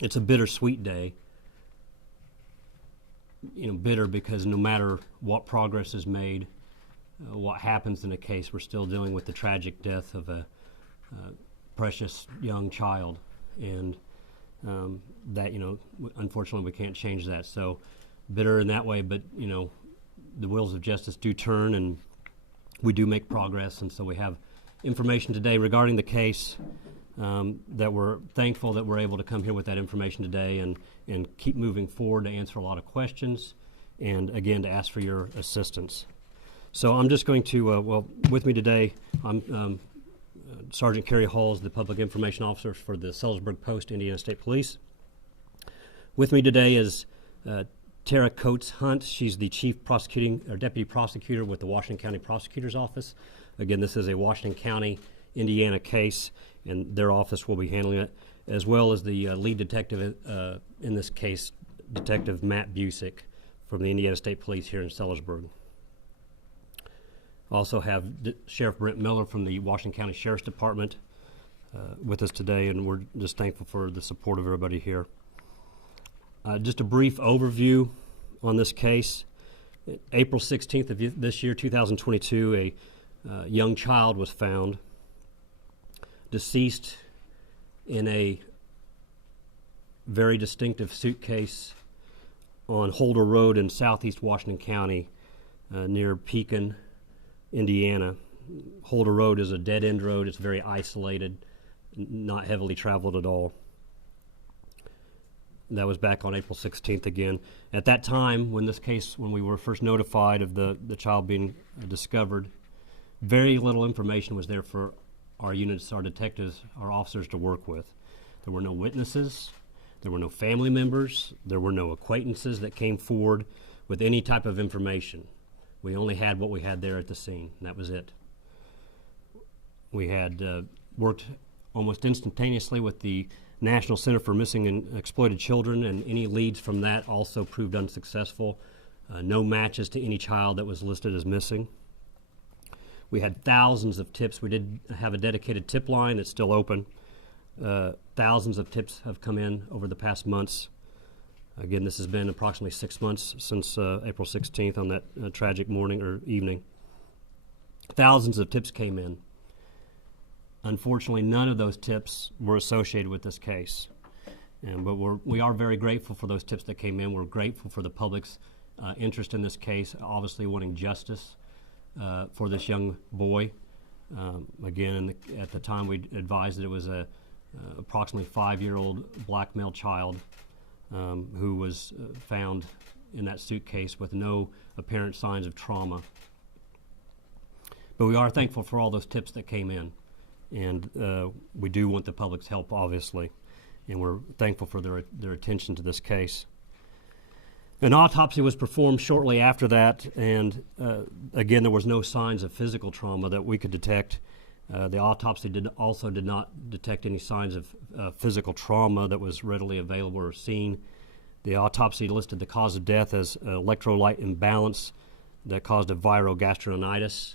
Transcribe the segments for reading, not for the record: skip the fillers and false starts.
it's a bittersweet day. Bitter because no matter what progress is made, what happens in the case, we're still dealing with the tragic death of a precious young child, and that unfortunately we can't change that. So bitter in that way, but the wheels of justice do turn, and we do make progress, and so we have information today regarding the case that we're thankful that we're able to come here with that information today and keep moving forward to answer a lot of questions and, again, to ask for your assistance. So I'm just going to, with me today, I'm Sergeant Kerry Halls, the Public Information Officer for the Sellersburg Post, Indiana State Police. With me today is Tara Coates Hunt. She's the Deputy Prosecutor with the Washington County Prosecutor's Office. Again, this is a Washington County, Indiana case, and their office will be handling it, as well as the lead detective in this case, Detective Matt Busick from the Indiana State Police here in Sellersburg. Also have Sheriff Brent Miller from the Washington County Sheriff's Department with us today, and we're just thankful for the support of everybody here. Just a brief overview on this case. April 16th of this year, 2022, a young child was found deceased in a very distinctive suitcase on Holder Road in southeast Washington County near Pekin, Indiana. Holder Road is a dead-end road. It's very isolated, not heavily traveled at all. That was back on April 16th again. At that time, when we were first notified of the child being discovered, very little information was there for our units, our detectives, our officers to work with. There were no witnesses, there were no family members, there were no acquaintances that came forward with any type of information. We only had what we had there at the scene, and that was it. We had worked almost instantaneously with the National Center for Missing and Exploited Children, and any leads from that also proved unsuccessful. No matches to any child that was listed as missing. We had thousands of tips. We did have a dedicated tip line that's still open. Thousands of tips have come in over the past months. Again, this has been approximately 6 months since April 16th on that tragic morning or evening. Thousands of tips came in. Unfortunately, none of those tips were associated with this case. But we are very grateful for those tips that came in. We're grateful for the public's interest in this case, obviously wanting justice for this young boy. Again, at the time we advised that it was a approximately 5-year-old black male child who was found in that suitcase with no apparent signs of trauma. But we are thankful for all those tips that came in, and we do want the public's help, obviously, and we're thankful for their attention to this case. An autopsy was performed shortly after that, and again, there was no signs of physical trauma that we could detect. The autopsy did not detect any signs of physical trauma that was readily available or seen. The autopsy listed the cause of death as electrolyte imbalance that caused a viral gastronitis.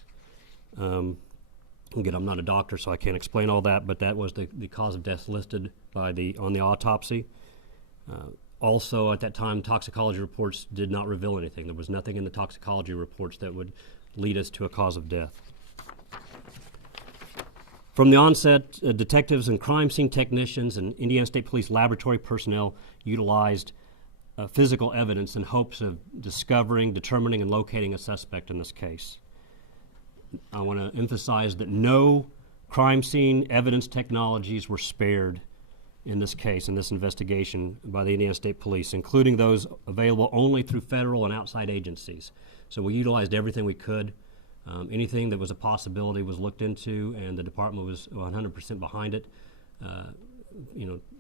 Again, I'm not a doctor, so I can't explain all that, but that was the cause of death listed on the autopsy. Also, at that time, toxicology reports did not reveal anything. There was nothing in the toxicology reports that would lead us to a cause of death. From the onset, detectives and crime scene technicians and Indiana State Police laboratory personnel utilized physical evidence in hopes of discovering, determining, and locating a suspect in this case. I want to emphasize that no crime scene evidence technologies were spared in this case, in this investigation by the Indiana State Police, including those available only through federal and outside agencies. So we utilized everything we could. Anything that was a possibility was looked into, and the department was 100% behind it.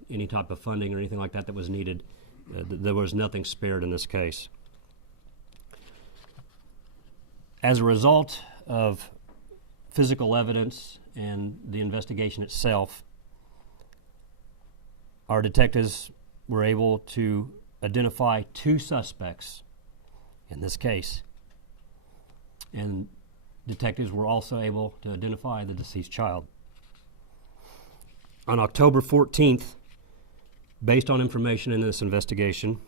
Any type of funding or anything like that was needed, there was nothing spared in this case. As a result of physical evidence and the investigation itself, our detectives were able to identify 2 suspects in this case, and detectives were also able to identify the deceased child. On October 14th, Based on information in this investigation,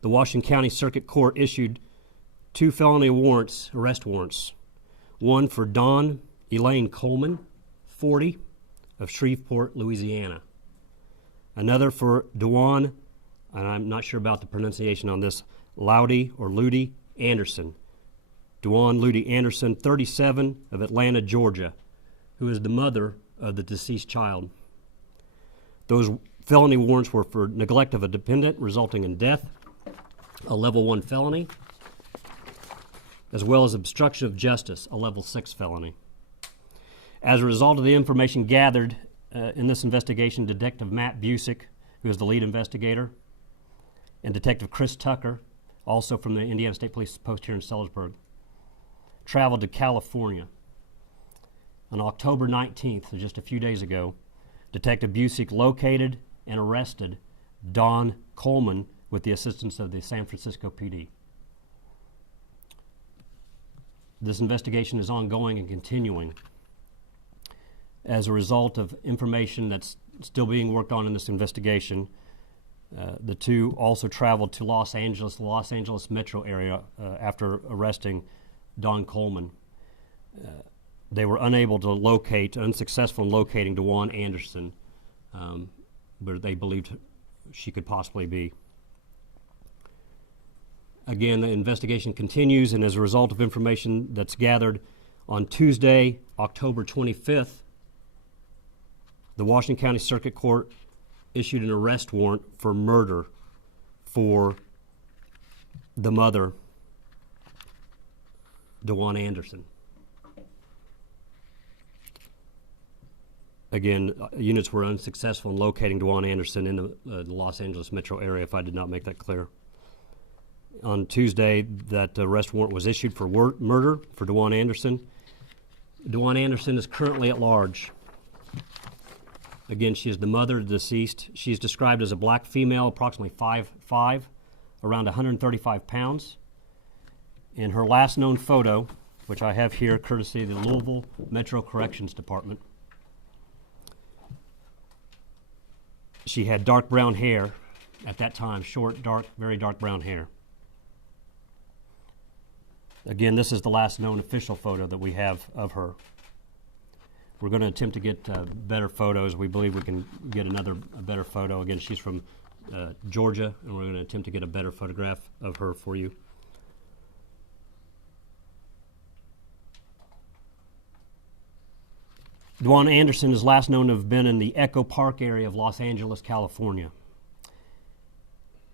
the Washington County Circuit Court issued 2 felony arrest warrants. One for Dawn Elaine Coleman, 40, of Shreveport, Louisiana. Another for Dejaune, and I'm not sure about the pronunciation on this, Ludi Anderson. Dejaune Ludi Anderson, 37, of Atlanta, Georgia, who is the mother of the deceased child. Those felony warrants were for neglect of a dependent resulting in death, a level 1 felony, as well as obstruction of justice, a level 6 felony. As a result of the information gathered in this investigation, Detective Matt Busick, who is the lead investigator, and Detective Chris Tucker, also from the Indiana State Police Post here in Sellersburg, traveled to California. On October 19th, so just a few days ago, Detective Busick located and arrested Dawn Coleman with the assistance of the San Francisco PD. This investigation is ongoing and continuing. As a result of information that's still being worked on in this investigation, the two also traveled to Los Angeles metro area after arresting Dawn Coleman. They were unsuccessful in locating Dejaune Anderson, where they believed she could possibly be. Again, the investigation continues, and as a result of information that's gathered on Tuesday, October 25th, the Washington County Circuit Court issued an arrest warrant for murder for the mother, Dejaune Anderson. Again, units were unsuccessful in locating Dejaune Anderson in the Los Angeles metro area, if I did not make that clear. On Tuesday, that arrest warrant was issued for murder for Dejaune Anderson. Dejaune Anderson is currently at large. Again, she is the mother of the deceased. She is described as a black female, approximately 5'5", around 135 pounds. In her last known photo, which I have here courtesy of the Louisville Metro Corrections Department, she had dark brown hair at that time, short, very dark brown hair. Again, this is the last known official photo that we have of her. We're going to attempt to get better photos. We believe we can get a better photo. Again, she's from Georgia, and we're going to attempt to get a better photograph of her for you. Dejaune Anderson is last known to have been in the Echo Park area of Los Angeles, California.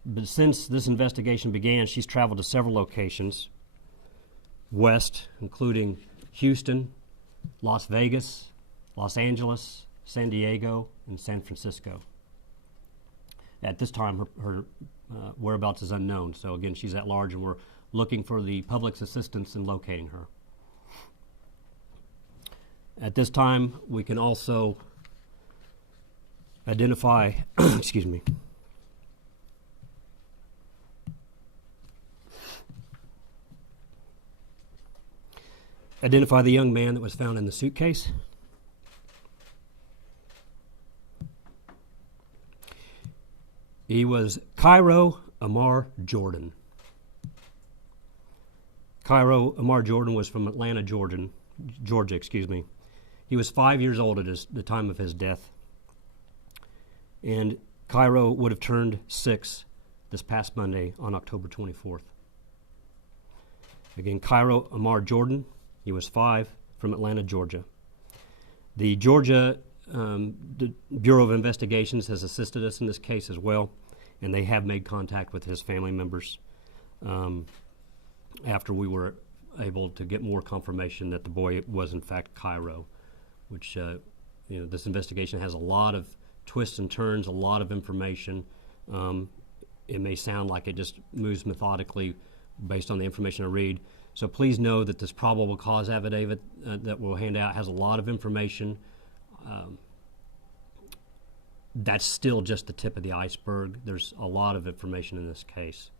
But since this investigation began, she's traveled to several locations west, including Houston, Las Vegas, Los Angeles, San Diego, and San Francisco. At this time, her whereabouts is unknown. So again, she's at large, and we're looking for the public's assistance in locating her. At this time, we can also identify, excuse me, identify the young man that was found in the suitcase. He was Cairo Jordan. Cairo Jordan was from Atlanta, Georgia. He was 5 years old at the time of his death. And Cairo would have turned 6 this past Monday on October 24th. Again, Cairo Jordan, he was 5, from Atlanta, Georgia. The Georgia Bureau of Investigations has assisted us in this case as well, and they have made contact with his family members after we were able to get more confirmation that the boy was in fact Cairo, which this investigation has a lot of twists and turns, a lot of information. It may sound like it just moves methodically based on the information I read. So please know that this probable cause affidavit that we'll hand out has a lot of information. That's still just the tip of the iceberg. There's a lot of information in this case.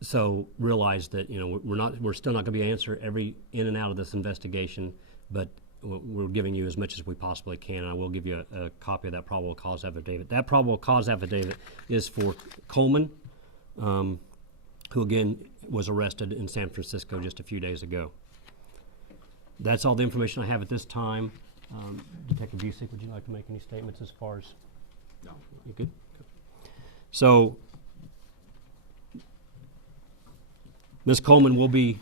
So realize that we're still not going to be able to answer every in and out of this investigation, but we're giving you as much as we possibly can, and I will give you a copy of that probable cause affidavit. That probable cause affidavit is for Coleman, who again was arrested in San Francisco just a few days ago. That's all the information I have at this time. Detective Busick, would you like to make any statements as far as? No. You good? So, Ms. Coleman will be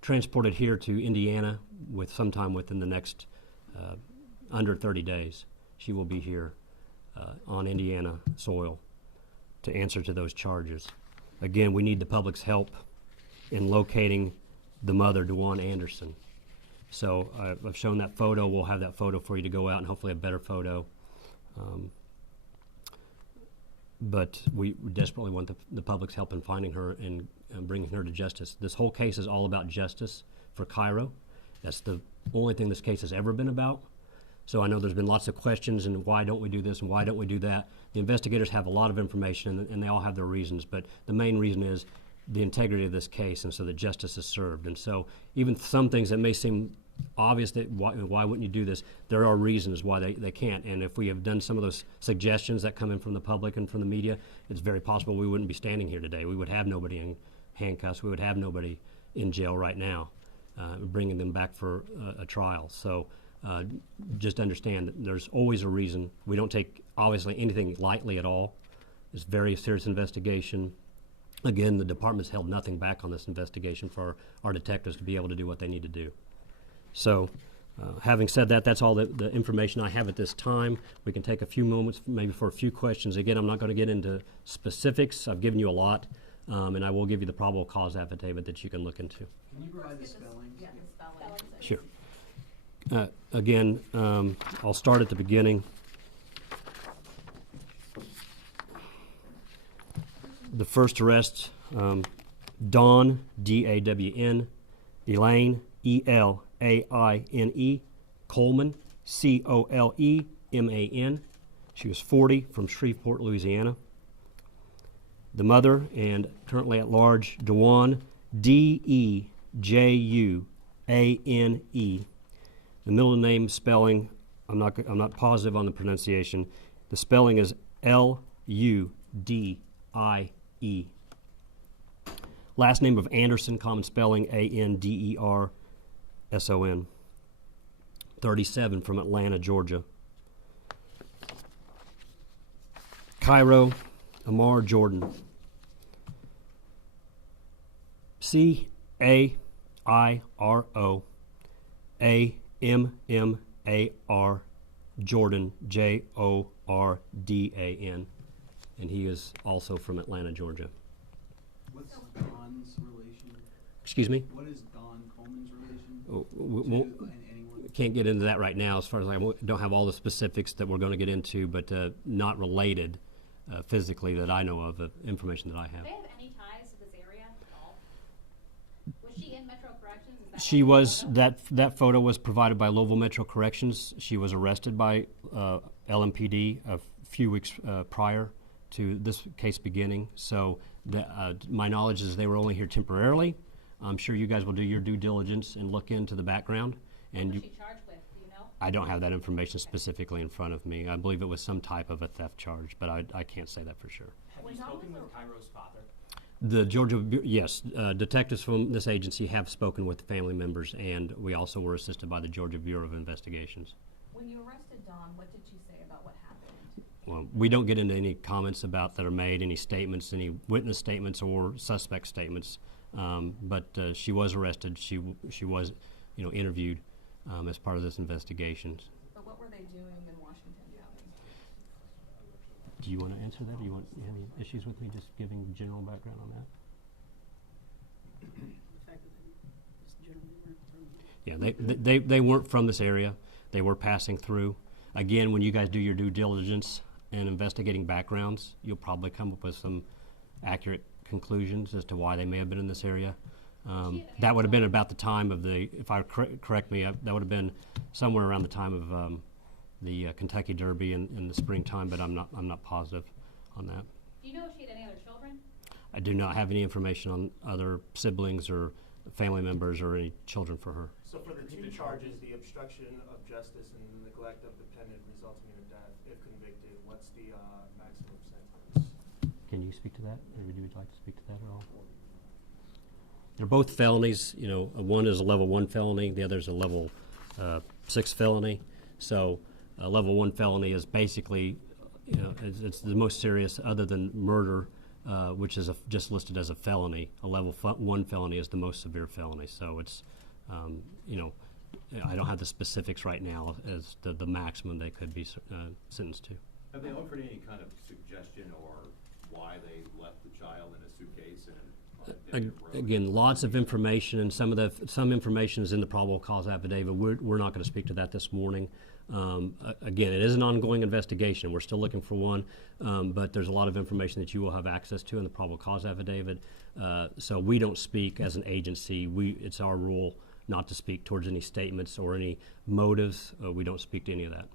transported here to Indiana sometime within the next under 30 days. She will be here on Indiana soil to answer to those charges. Again, we need the public's help in locating the mother, Dejaune Anderson. So I've shown that photo. We'll have that photo for you to go out and hopefully a better photo. But we desperately want the public's help in finding her and bringing her to justice. This whole case is all about justice for Cairo. That's the only thing this case has ever been about. So I know there's been lots of questions and why don't we do this and why don't we do that. The investigators have a lot of information and they all have their reasons, but the main reason is the integrity of this case and so that justice is served. And so even some things that may seem obvious that why wouldn't you do this, there are reasons why they can't. And if we have done some of those suggestions that come in from the public and from the media, it's very possible we wouldn't be standing here today. We would have nobody in handcuffs. We would have nobody in jail right now, bringing them back for a trial. So just understand that there's always a reason. We don't take, obviously, anything lightly at all. It's a very serious investigation. Again, the department's held nothing back on this investigation for our detectives to be able to do what they need to do. So, having said that, that's all the information I have at this time. We can take a few moments maybe for a few questions. Again, I'm not going to get into specifics. I've given you a lot, and I will give you the probable cause affidavit that you can look into. Can you provide the spelling? Yeah, the spelling. Sure. Again, I'll start at the beginning. The first arrest, Dawn, D-A-W-N, Elaine, E-L-A-I-N-E, Coleman, C-O-L-E-M-A-N. She was 40, from Shreveport, Louisiana. The mother and currently at large, Dejaune, D-E-J-U-A-N-E. The middle name spelling, I'm not positive on the pronunciation. The spelling is L-U-D-I-E. Last name of Anderson, common spelling A-N-D-E-R-S-O-N. 37, from Atlanta, Georgia. Cairo Jordan. C-A-I-R-O-A-M-M-A-R Jordan, J-O-R-D-A-N. And he is also from Atlanta, Georgia. What's Don's relation? Excuse me? What is Don Coleman's relation We'll, to anyone? can't get into that right now as far as I don't have all the specifics that we're going to get into, but not related physically that I know of, information that I have. Do they have any ties to this area at all? Was she in Metro Corrections? Is that She why was, photo? that photo was provided by Louisville Metro Corrections. She was arrested by LMPD a few weeks prior to this case beginning. So my knowledge is they were only here temporarily. I'm sure you guys will do your due diligence and look into the background. What And was she charged with? Do you know? I don't have that information specifically in front of me. I believe it was some type of a theft charge, but I can't say that for sure. Have you spoken with Cairo's father? The Georgia, yes, detectives from this agency have spoken with family members, and we also were assisted by the Georgia Bureau of Investigations. When you arrested Dawn, what did she say about what happened? Well, we don't get into any comments about that are made, any statements, any witness statements or suspect statements. But she was arrested. She was, interviewed as part of this investigation. But what were they doing in Washington County? Do you want to answer that? Do you have any issues with me just giving general background on that? Yeah, they weren't from this area. They were passing through. Again, when you guys do your due diligence and investigating backgrounds, you'll probably come up with some accurate conclusions as to why they may have been in this area. That would have been about the time of if I correct me, that would have been somewhere around the time of the Kentucky Derby in the springtime, but I'm not positive on that. Do you know if she had any other children? I do not have any information on other siblings or family members or any children for her. So for the two charges, the obstruction of justice and the neglect of dependent resulting in a death, if convicted, what's the maximum sentence? Can you speak to that? Or would you like to speak to that at all? They're both felonies. You know, one is a level 1 felony, the other is a level 6 felony. So a level 1 felony is basically, you know, it's the most serious other than murder, which is just listed as a felony. A level 1 felony is the most severe felony. So it's, you know, I don't have the specifics right now as the maximum they could be sentenced to. Have they offered any kind of suggestion or why they left the child in a suitcase and Again, lots of information, and some information is in the probable cause affidavit. We're not going to speak to that this morning. Again, it is an ongoing investigation. We're still looking for one, but there's a lot of information that you will have access to in the probable cause affidavit. So we don't speak as an agency. It's our rule not to speak towards any statements or any motives. We don't speak to any of that.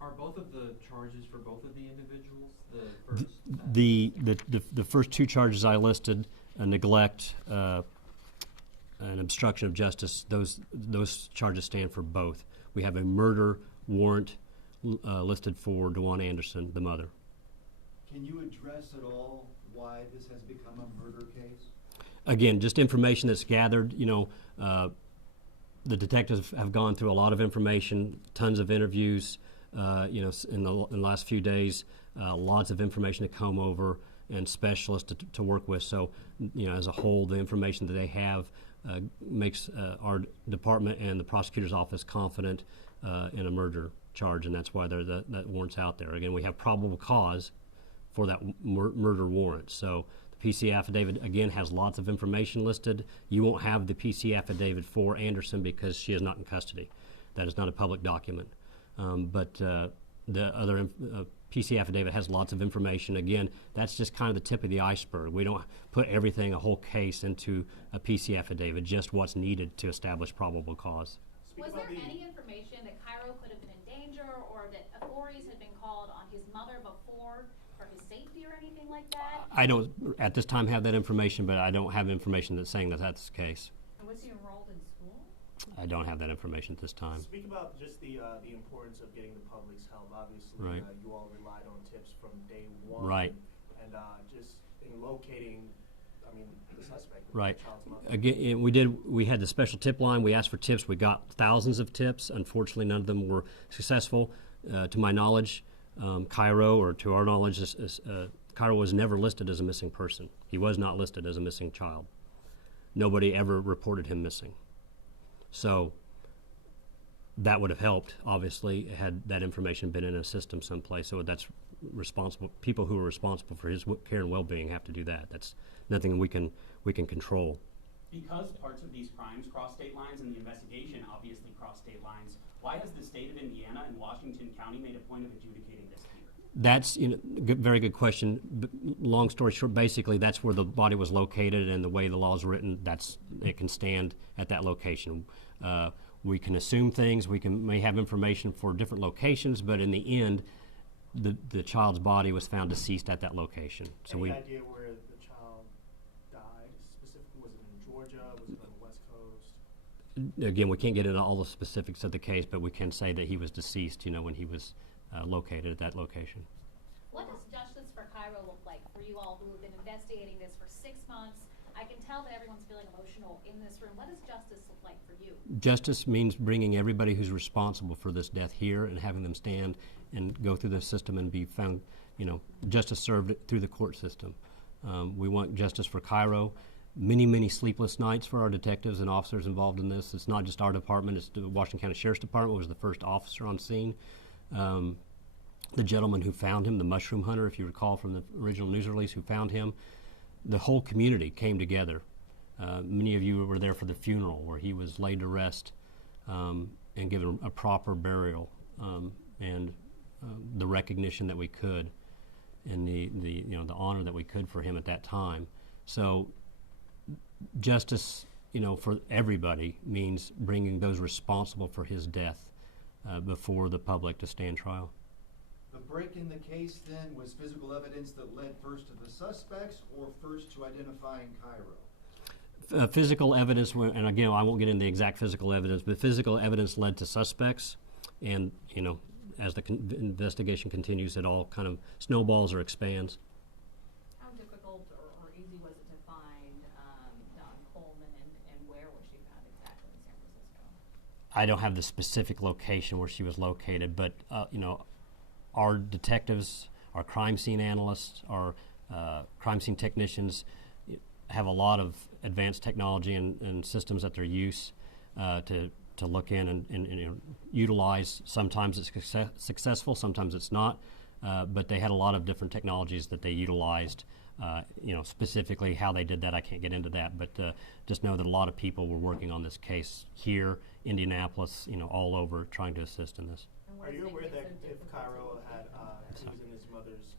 Are both of the charges for both of the individuals the first? The first two charges I listed, neglect and obstruction of justice, those charges stand for both. We have a murder warrant listed for Dejaune Anderson, the mother. Can you address at all why this has become a murder case? Again, just information that's gathered. You know, the detectives have gone through a lot of information, tons of interviews. You know, in the last few days, lots of information to comb over and specialists to work with. So, you know, as a whole, the information that they have makes our department and the prosecutor's office confident in a murder charge, and that's why that warrant's out there. Again, we have probable cause for that murder warrant. So the PC affidavit, again, has lots of information listed. You won't have the PC affidavit for Anderson because she is not in custody. That is not a public document. But the other PC affidavit has lots of information. Again, that's just kind of the tip of the iceberg. We don't put everything, a whole case, into a PC affidavit, just what's needed to establish probable cause. Was there any information that Cairo could have been in danger or that authorities had been called on his mother before for his safety or anything like that? I don't, at this time, have that information, but I don't have information that's saying that that's the case. And was he enrolled in school? I don't have that information at this time. Speak about just the importance of getting the public's help. Obviously, Right. You all relied on tips from day one. Right. And just in locating, I mean, the suspect. Right. The child's mother. Again, we had the special tip line. We asked for tips. We got thousands of tips. Unfortunately, none of them were successful. To my knowledge, Cairo, or to our knowledge, Cairo was never listed as a missing person. He was not listed as a missing child. Nobody ever reported him missing. So that would have helped, obviously, had that information been in a system someplace. So that's responsible. People who are responsible for his care and well-being have to do that. That's nothing we can control. Because parts of these crimes cross state lines and the investigation obviously cross state lines, why has the state of Indiana and Washington County made a point of adjudicating this here? That's very good question. Long story short, basically, that's where the body was located, and the way the law is written, it can stand at that location. We can assume things. We may have information for different locations, but in the end, the child's body was found deceased at that location. So Any idea where the child died specifically? Was it in Georgia? Was it on the West Coast? Again, we can't get into all the specifics of the case, but we can say that he was deceased, when he was located at that location. What does justice for Cairo look like for you all who have been investigating this for 6 months? I can tell that everyone's feeling emotional in this room. What does justice look like for you? Justice means bringing everybody who's responsible for this death here and having them stand and go through the system and be found, justice served through the court system. We want justice for Cairo. Many, many sleepless nights for our detectives and officers involved in this. It's not just our department, it's the Washington County Sheriff's Department was the first officer on scene. The gentleman who found him, the mushroom hunter, if you recall from the original news release, who found him, the whole community came together. Many of you were there for the funeral where he was laid to rest and given a proper burial and the recognition that we could and the honor that we could for him at that time. So justice, for everybody means bringing those responsible for his death before the public to stand trial. The break in the case then was physical evidence that led first to the suspects or first to identifying Cairo? Physical evidence, and again, I won't get into the exact physical evidence, but physical evidence led to suspects, and as the investigation continues, it all kind of snowballs or expands. How difficult or easy was it to find Dawn Coleman, and where was she found exactly in San Francisco? I don't have the specific location where she was located, but our detectives, our crime scene analysts, our crime scene technicians have a lot of advanced technology and systems at their use to look in and utilize. Sometimes it's successful, sometimes it's not, but they had a lot of different technologies that they utilized. Specifically how they did that, I can't get into that, but just know that a lot of people were working on this case here, Indianapolis, all over, trying to assist in this. And what Are does you make aware it that so if difficult Cairo to- had, he was in his mother's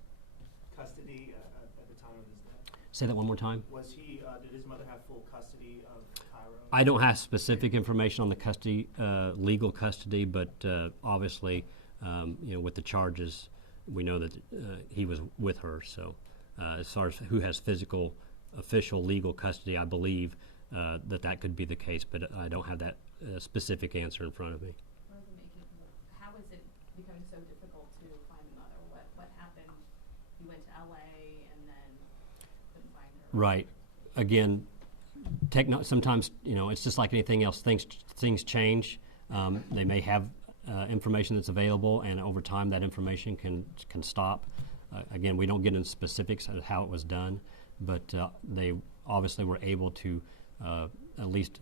custody at the time of his death? Say that one more time. Was he, did his mother have full custody of Cairo? I don't have specific information on the custody, legal custody, but obviously, with the charges, we know that he was with her. So, as far as who has physical, official, legal custody, I believe that could be the case, but I don't have that specific answer in front of me. How is it becoming so difficult to find the mother? What happened? You went to LA and then couldn't find her. Right. Again, sometimes it's just like anything else. Things change. They may have information that's available, and over time that information can stop. Again, we don't get into specifics of how it was done, but they obviously were able to at least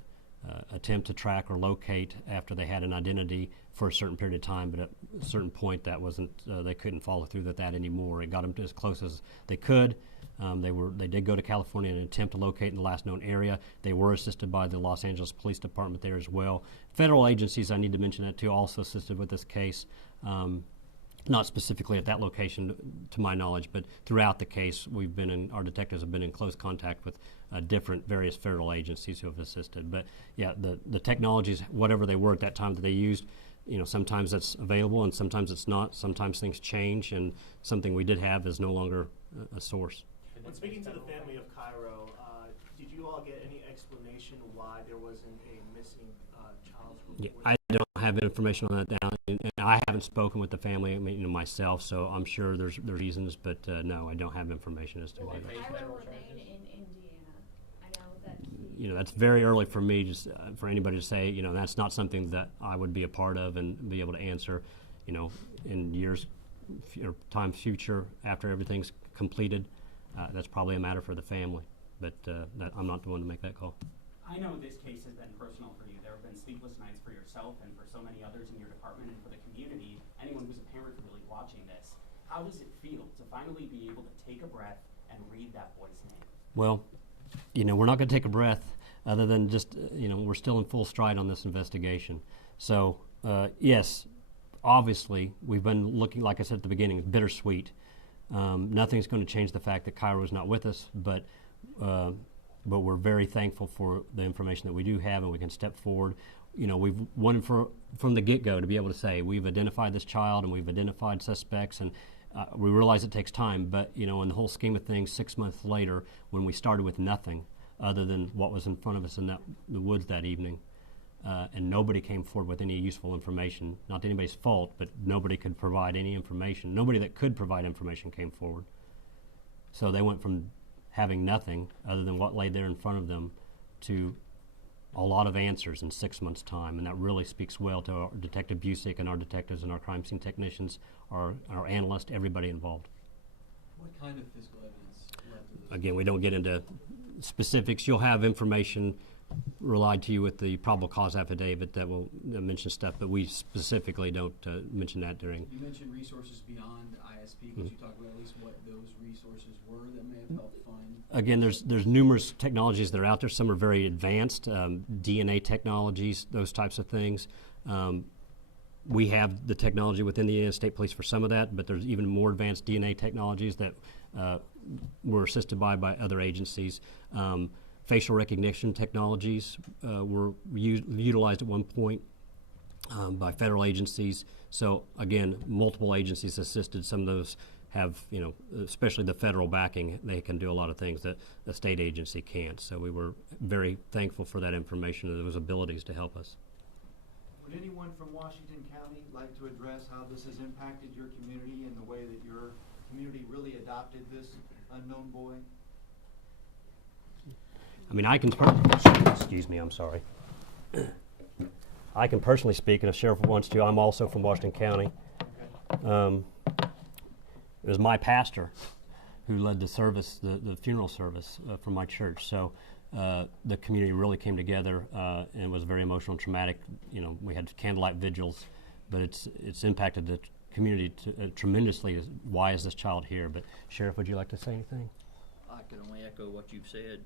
attempt to track or locate after they had an identity for a certain period of time. But at a certain point, that wasn't. They couldn't follow through with that anymore. It got them as close as they could. They did go to California in an attempt to locate in the last known area. They were assisted by the Los Angeles Police Department there as well. Federal agencies, I need to mention that too, also assisted with this case. Not specifically at that location, to my knowledge, but throughout the case, our detectives have been in close contact with various federal agencies who have assisted. But yeah, the technologies, whatever they were at that time that they used, sometimes that's available and sometimes it's not. Sometimes things change, and something we did have is no longer a source. When speaking to the family of Cairo, did you all get any explanation why there wasn't a missing child? Yeah, I don't have information on that now, and I haven't spoken with the family, myself. So I'm sure there's reasons, but no, I don't have information as to why. Cairo remain in Indiana. I know that. That's very early for me, just for anybody to say. That's not something that I would be a part of and be able to answer. In years, time future, after everything's completed, that's probably a matter for the family. But I'm not the one to make that call. I know this case has been personal for you. There have been sleepless nights for yourself and for so many others in your department and for the community, anyone who's a parent really watching this. How does it feel to finally be able to take a breath and read that boy's name? Well, we're not going to take a breath other than just, we're still in full stride on this investigation. So, yes, obviously, we've been looking, like I said at the beginning, bittersweet. Nothing's going to change the fact that Cairo is not with us, but we're very thankful for the information that we do have, and we can step forward. We've wanted from the get-go to be able to say we've identified this child and we've identified suspects, and we realize it takes time. But in the whole scheme of things, 6 months later, when we started with nothing other than what was in front of us in the woods that evening, and nobody came forward with any useful information. Not anybody's fault, but nobody could provide any information. Nobody that could provide information came forward. So they went from having nothing other than what lay there in front of them to a lot of answers in 6 months' time, and that really speaks well to our Detective Busick and our detectives and our crime scene technicians, our analysts, everybody involved. What kind of physical evidence led to this? Again, we don't get into specifics. You'll have information relied to you with the probable cause affidavit that will mention stuff, but we specifically don't mention that during. You mentioned resources beyond ISP. Could you talk about at least what those resources were that may have helped find? Again, there's numerous technologies that are out there. Some are very advanced, DNA technologies, those types of things. We have the technology within the United States Police for some of that, but there's even more advanced DNA technologies that were assisted by other agencies. Facial recognition technologies were utilized at one point by federal agencies. So again, multiple agencies assisted. Some of those have, especially the federal backing, they can do a lot of things that the state agency can't. So we were very thankful for that information and those abilities to help us. Would anyone from Washington County like to address how this has impacted your community and the way that your community really adopted this unknown boy? I mean, excuse me, I'm sorry. I can personally speak, and if Sheriff wants to, I'm also from Washington County. It was my pastor who led the service, the funeral service from my church. So the community really came together, and it was very emotional and traumatic. We had candlelight vigils, but it's impacted the community tremendously. Why is this child here? But Sheriff, would you like to say anything? I can only echo what you've said,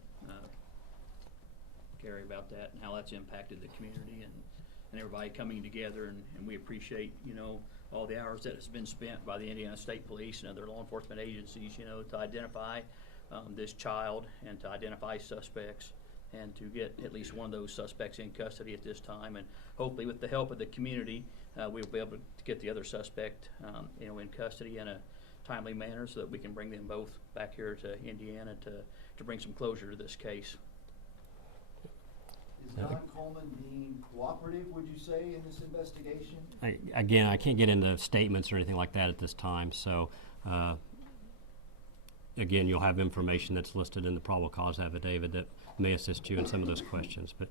Gary, about that and how that's impacted the community and everybody coming together, and we appreciate, all the hours that has been spent by the Indiana State Police and other law enforcement agencies, to identify this child and to identify suspects and to get at least one of those suspects in custody at this time. And hopefully with the help of the community, we'll be able to get the other suspect, in custody in a timely manner so that we can bring them both back here to Indiana to bring some closure to this case. Is Don Coleman being cooperative, would you say, in this investigation? I can't get into statements or anything like that at this time. So, again, you'll have information that's listed in the probable cause affidavit that may assist you in some of those questions. But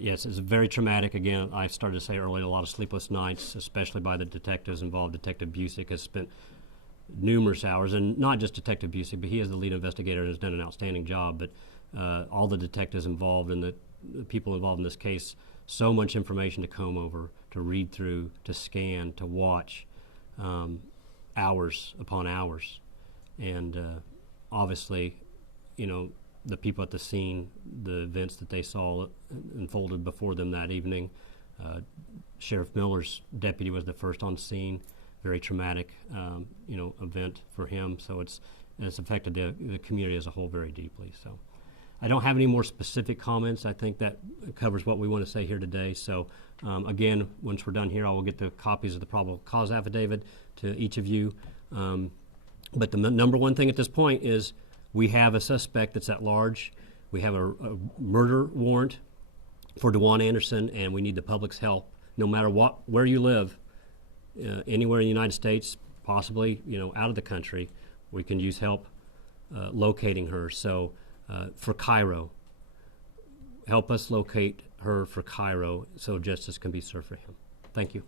yes, it's very traumatic. Again, I started to say earlier, a lot of sleepless nights, especially by the detectives involved. Detective Busick has spent numerous hours, and not just Detective Busick, but he is the lead investigator and has done an outstanding job. But all the detectives involved and the people involved in this case, so much information to comb over, to read through, to scan, to watch, hours upon hours. And obviously, the people at the scene, the events that they saw unfolded before them that evening. Sheriff Miller's deputy was the first on scene. Very traumatic, event for him. So it's affected the community as a whole very deeply. So I don't have any more specific comments. I think that covers what we want to say here today. So again, once we're done here, I will get the copies of the probable cause affidavit to each of you. But the number one thing at this point is we have a suspect that's at large. We have a murder warrant for Dejaune Anderson, and we need the public's help. No matter where you live, anywhere in the United States, possibly out of the country, we can use help locating her. So for Cairo, help us locate her for Cairo so justice can be served for him. Thank you.